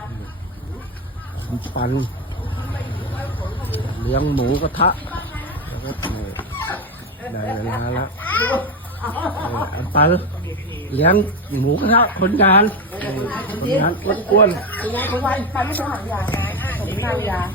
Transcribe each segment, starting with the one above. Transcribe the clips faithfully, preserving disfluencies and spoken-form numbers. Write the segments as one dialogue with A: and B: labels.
A: ปันเลี้ยงหมูกระทะแล้วก็ได้เวลาแล้วอันปันเลี้ยงหมูกระทะคนงานคนงานอ้วนๆ
B: ทุกวันไปไม่ต้องหายาผมหายา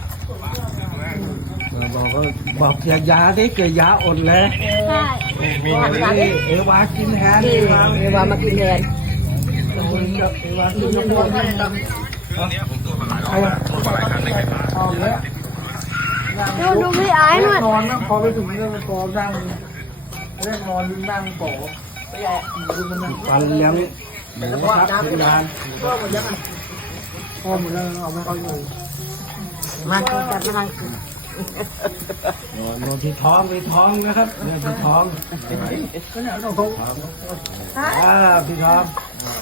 A: บอกก็บอกอย่ายาดิเกยาอดเลย
C: ใช่
A: เอวากินแทน
B: เอวามากินแทน
A: เอวากินแทนใครอ่ะเอาเลย
C: ดูดูพี่ไอ้หน่อย
A: นอนนะพอไปถึงเรื่องกอนั่งเรื่องนอนนั่งโป๋ปันเลี้ยงหมูครับเป็นงานพ่อหมดแล้วพ่อหมดแล้วเอาไม่เอาอยู่
B: มาจับมา
A: โดนที่ท้องที่ท้องนะครับโดนที่ท้องอ่าพี่ท้อง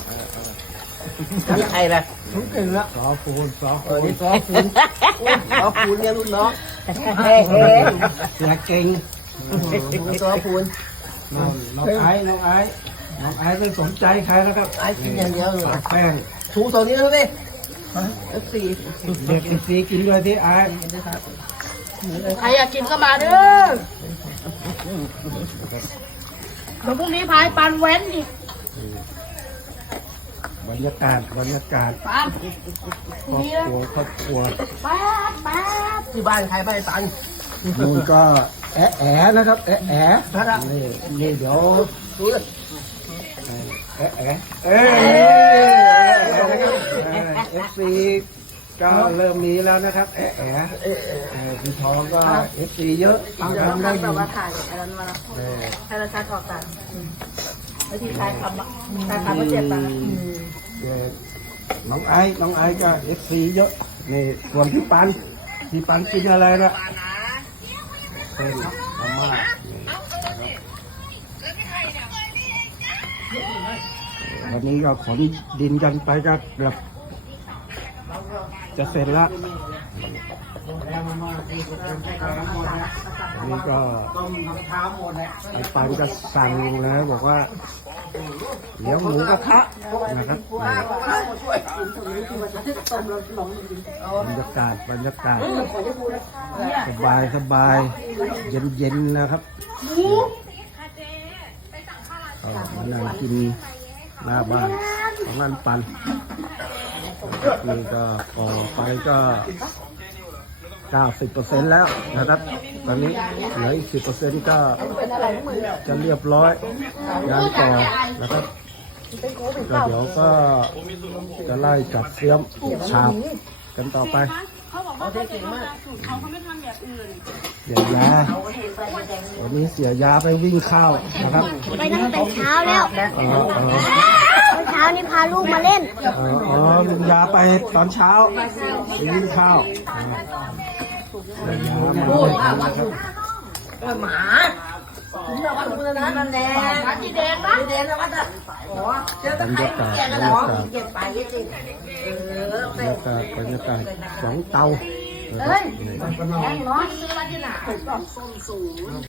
B: ใครล่ะ
A: ทุกเก่งละสอปูนสอปูนสอปูน
B: สอปูนเนี่ยรุ่นน้อง
A: เฮ้เฮ้เสียเก่ง
B: สอปูน
A: น้องน้องไอ้น้องไอ้น้องไอ้ไม่สนใจใครแล้วครับ
B: ไอ้กินอย่างเดียวเลย
A: แป้ง
B: ถูตัวนี้แล้วดิเอฟซี
A: เด็กเอฟซีกินด้วยที่ไอ้
C: ใครอยากกินก็มาเด้อเดี๋ยวพรุ่งนี้พายปันแว้นอีก
A: บรรยากาศบรรยากาศครอบครัวครอบครัว
C: ป๊าบป๊าบ
B: ที่บ้านใครบ้านตัน
A: นู่นก็แอะแอะนะครับแอะแอะนี่นี่เดี๋ยวแอะแอะเอเอฟซีก็เริ่มมีแล้วนะครับแอะแอะพี่ทองก็เอฟซีเยอะทำทำได้ดี
C: ถ่ายอะไรมาแล้วให้เราชัดออกกันแล้วที่ใครทำอ่ะใครทำก็เจ็บอ่ะ
A: น้องไอ้น้องไอ้ก็เอฟซีเยอะนี่ส่วนพี่ปันพี่ปันกินอะไรละเป็นมาม่าวันนี้ก็ขนดินกันไปก็แบบจะเสร็จละวันนี้ก็ไอ้ปันก็สั่งแล้วบอกว่าเลี้ยงหมูกระทะนะครับบรรยากาศบรรยากาศสบายสบายเย็นเย็นนะครับมานั่งกินหน้าบ้านของนั่นปันนี่ก็ออกไปก็ เก้าสิบเปอร์เซ็นต์ แล้วนะครับตอนนี้เหลืออีก สิบเปอร์เซ็นต์ ก็จะเรียบร้อยงานต่อนะครับแล้วเดี๋ยวก็จะไล่จัดเสียมฉาบกันต่อไป
C: เขาบอกว่าเขาเก่งมากเขาเขาไม่ทำแบบอื่น
A: เสียยาวันนี้เสียยาไปวิ่งข้าวนะครับ
C: ไปตั้งแต่เช้าแล้ว
A: อ๋ออ๋อ
C: เช้านี้พาลูกมาเล่น
A: อ๋ออ๋อลุงยาไปตอนเช้าไปวิ่งข้าวเสียยามาเล่นนะครับ
B: หมาถึงเราวัดคุณนะนั่นแดงจีแดงปะจีแดงนะวัดอ่ะโอ้เจอตะไคร้แกกันเหรอเก็บไปยี่สิบเออบรรยากาศ
A: บรรยากาศสองเตา
B: เฮ้ยแดงร้อนซื้อมาที่ไหนส้มสูง